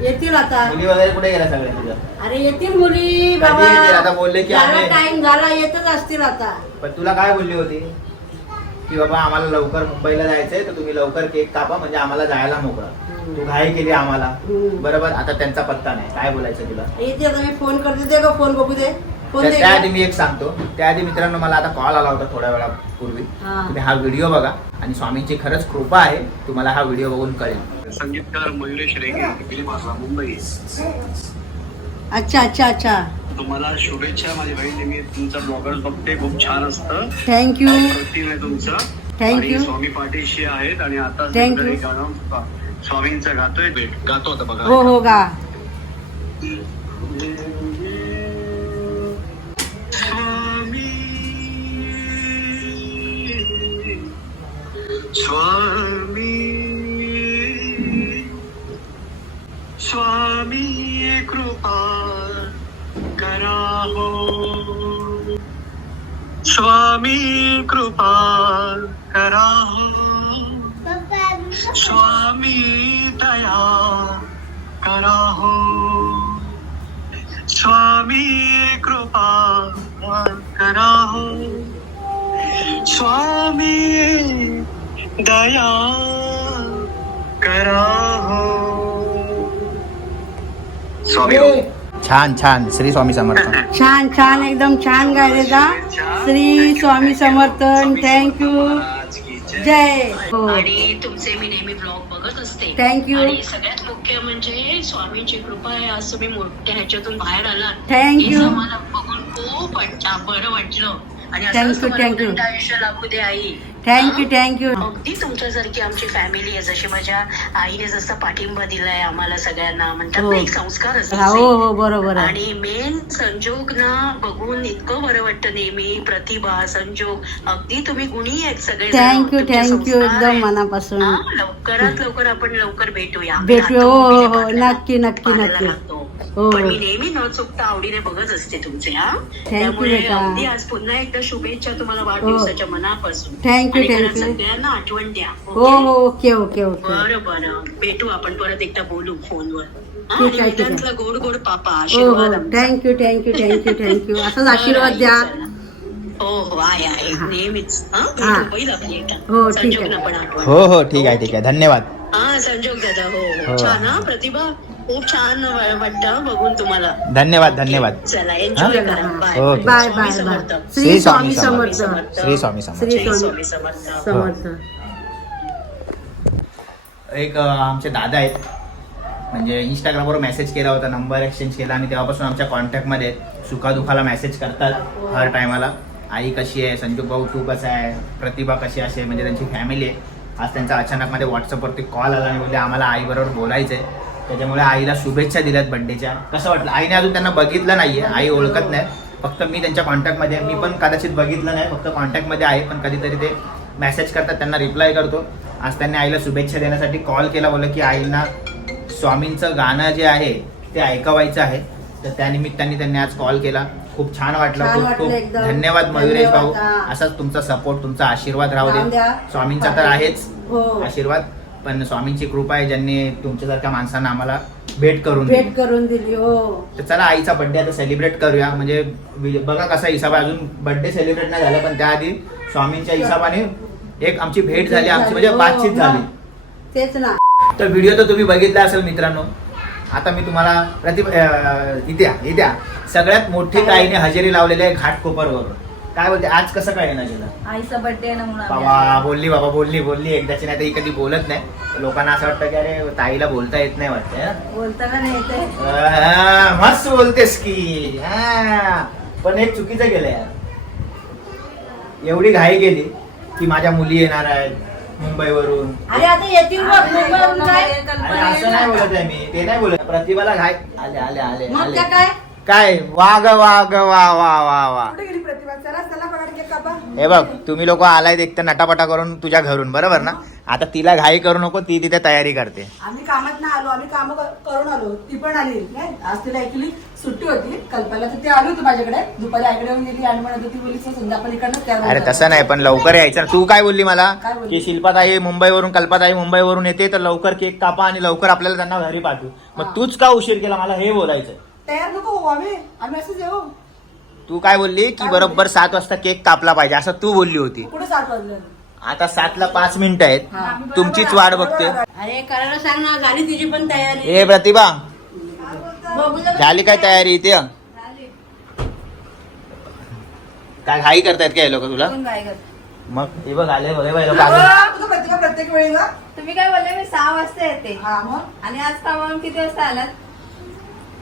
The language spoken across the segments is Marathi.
येतील आता वगैरे कुठे सगळ्या तुझ्या अरे येतच असतील आता पण तुला काय बोलली होती की बाबा आम्हाला लवकर मुंबईला जायचंय तर तुम्ही लवकर केक तापा म्हणजे आम्हाला जायला नको तू काही केली आम्हाला बरोबर बर आता त्यांचा पत्ता नाही काय बोलायचं तुला येते आता मी फोन करते का फोन बघू दे त्याआधी मी एक सांगतो त्याआधी मित्रांनो मला आता कॉल आला होता थोड्या वेळा पूर्वी हा व्हिडिओ बघा आणि स्वामींची खरंच कृपा आहे तुम्हाला हा व्हिडिओ बघून कळेल संगीत अच्छा अच्छा अच्छा तुम्हाला शुभेच्छा तुमचा मी ब्लॉगर बघते खूप छान असत थँक्यू तुमचं थँक्यू स्वामी पाठीशी आहेत आणि आता थँक्यू स्वामींचा गातोय भेट आता बघा हो हो गा स्वामी स्वामी कृपा करा स्वामी हो। कृपा करा स्वामी दया स्वामी कृपा करा स्वामी दया करा हो स्वामी छान छान श्री स्वामी समर्थ छान छान एकदम छान गायले जा श्री स्वामी समर्थन थँक यू जय तुमसे मी नेहमी ब्लॉग बघत असते थँक्यू आणि सगळ्यात मुख्य स्वामी स्वामींची कृपा आहे असं मी मोठ्या ह्याच्यातून बाहेर आला थैंक यू बघून खूप बरं आणि थँक्यू थँक्यू थँक्यू अगदी तुमच्यासारखी आमची फॅमिली आहे जशी माझ्या आईने जसं पाठिंबा दिलाय आम्हाला सगळ्यांना म्हणतात एक संस्कार असतात आणि मेन संजोग ना बघून इतकं बरं वाटतं नेहमी प्रतिभा संजोग अगदी तुम्ही गुणी सगळे थँक्यू थँक्यू एकदम मनापासून लवकरात लवकर आपण लवकर भेटूया भेटू नक्की नक्की मी नेहमी न चुकता आवडीने बघत असते तुमचे त्यामुळे अगदी आज पुन्हा एकदा शुभेच्छा बोलू फोनवर गोड गोड पापा आशीर्वाद थँक्यू थँक्यू थँक्यू थँक्यू आशीर्वाद ठीक है ठीक है धन्यवाद हाँ संजोक दादा हो छान हा प्रतिभा खूप छान बघून तुम्हाला धन्यवाद धन्यवाद श्री स्वामी एक आमचे दादा आहेत म्हणजे इंस्टाग्राम वर मेसेज केला होता नंबर एक्सचेंज केला आणि तेव्हापासून आमच्या कॉन्टॅक्ट मध्ये सुखादुखाला मेसेज करतात हर टायमाला आई कशी आहे संजू भाऊ तू कसा आहे प्रतिभा कशी असे म्हणजे त्यांची फॅमिली आहे आज त्यांचा अचानक मध्ये व्हॉट्सअपवरती कॉल आला आणि आम्हाला आईबरोबर बरोबर आहे त्याच्यामुळे आईला शुभेच्छा दिल्यात बड्डेच्या कसं वाटलं आईने अजून त्यांना बघितलं नाहीये आई ओळखत नाही फक्त मी त्यांच्या कॉन्टॅक्टमध्ये मी पण कदाचित बघितलं नाही फक्त कॉन्टॅक्टमध्ये आहे पण कधीतरी ते मेसेज करतात त्यांना रिप्लाय करतो आज त्यांनी आईला शुभेच्छा देण्यासाठी कॉल केला बोल की आईना स्वामींचं गाणं जे आहे ते ऐकवायचं आहे तर त्यानिमित्ताने त्यांनी आज कॉल केला खूप छान वाटलं खूप धन्यवाद मयुरे भाऊ असाच तुमचा सपोर्ट तुमचा आशीर्वाद राहू दे स्वामींचा तर आहेच आशीर्वाद पण स्वामींची कृपा आहे ज्यांनी तुमच्यासारख्या माणसांना आम्हाला भेट करून भेट करून दिली चला आईचा बर्थडे आता सेलिब्रेट करूया म्हणजे बघा कसा हिसाब अजून बर्थडे सेलिब्रेट नाही झाला पण त्याआधी स्वामींच्या हिसाबाने एक आमची भेट झाली आमची म्हणजे बातचीत झाली तेच ना तर व्हिडिओ तर तुम्ही बघितला असेल मित्रांनो हो। आता मी तुम्हाला प्रतिभा द्या सगळ्यात मोठी काहीने हजेरी लावलेली आहे घाटकोपरवर काय बोलते आज कसं काय येणार आईचं बाबा बोलली बाबा बोलली बोलली नाही एकदाची कधी बोलत नाही लोकांना असं वाटतं की अरे ताईला बोलता येत नाही वाटते मस्त बोलतेस की पण एक चुकीचं गेलं यार एवढी घाई गेली की माझ्या मुली येणार आहेत मुंबईवरून वरून असं नाही बोलत आहे मी ते नाही बोलत प्रतिभाला घाई आले आले आले काय काय वाघ वाघ वा वा वा हे बघ तुम्ही लोक आलाय देखते नटापटा करून तुझ्या घरून बरोबर ना आता तिला घाई करू नको ती तिथे तयारी करते आम्ही कामात ना आलो आम्ही काम करून आलो ती पण आली सुट्टी होती होती तर माझ्याकडे आणि म्हणत इकडनं अरे तसं नाही पण लवकर यायचं तू काय बोलली मला की शिल्पाताई मुंबई वरून कल्पाताई मुंबई वरून येते तर लवकर केक कापा आणि लवकर आपल्याला त्यांना घरी पाठवू मग तूच का उशीर केला मला हे बोलायचं को ला ला ला। तयार नको आम्ही आम्ही असं तू काय बोलली की बरोबर सात वाजता केक कापला पाहिजे असं तू बोलली होती कुठे सात वाजले आता सात ला पाच मिनिट आहेत तुमचीच वाट बघते अरे करायला सांग ना झाली तिची पण तयारी हे प्रतिभा झाली काय तयारी ते काय घाई करतायत काय लोक तुला मग ते बघ आले बोले बाय लोक प्रत्येक वेळी तुम्ही काय बोलले मी सहा वाजता येते आणि आज सहा किती वाजता आलात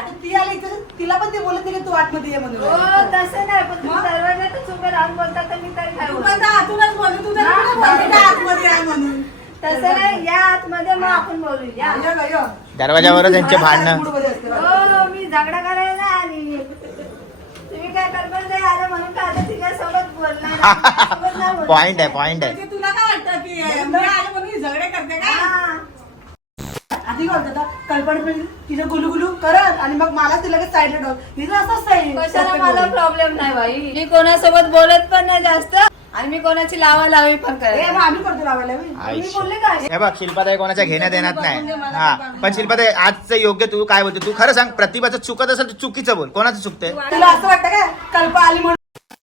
आता ती आली तर तिला पण ते बोलत की तू आतमध्ये ये म्हणून तसं नाही पण सर्वांना तर चुकं राहून बोलतात तर मी तरी काय आतूनच बोलू तू आतमध्ये आहे म्हणून तसं नाही या आतमध्ये मग आपण बोलूया दरवाजावर त्यांचे भांडणं हो मी झगडा करायला आली तुम्ही काय करणार नाही आलं म्हणून का आता तिच्या सोबत बोलणार पॉइंट आहे पॉइंट आहे तुला काय वाटतं की झगडे करते का digo ಅಂತ ಕಲ್ಪನೆ ತಿಜ ಗುಳುಗುಳು ಕರನ್ ಅನಿ ಮಗ್ ಮಾಲಕ್ಕೆ ಲಗ ಸೈಡ್ ಡಾ ಇನ್ನು ಅಸಸ್ ತಾಯೆ ಕಶಾಲಾ ಮಾಲ ಪ್ರಾಬ್ಲಮ್ ನೈ ಬಾಯಿ ನೀ ಕೋನಸವತ್ બોಲತ್ ಪನ್ನ ಜಾಸ್ತ್ ಅನಿ ನೀ ಕೋನಚೆ ಲಾವ ಲಾವಿ ಪನ್ನ ಕರ ಎ ಬಾಳು करतो ಲಾವ ಲಾವಿ ನೀ બોಲ್ಲೆ ಕಾಯ ಎ ಬಾ ಖಿಲ್ಪದೆ ಕೋನಚೆ घेನೆ เด ನತ್ ನಾ ಪಂಚಿಲ್ಪದೆ આજ ಸೇ ಯೋಗ್ಯ ತುು ಕೈ ಬೋತೆ ತುು ಖರ ಸಾಂಗ್ ಪ್ರತಿಭಾಚೆ ಚುಕದ ಅಸ ತು ಚುಕಿಚೆ বল ಕೋನಚೆ ಚುಕ್ತೆ ತುು ಅಸ್ ತಕ್ತಾ ಕ ಕಲ್ಪಾ ಆಲಿ ಮ್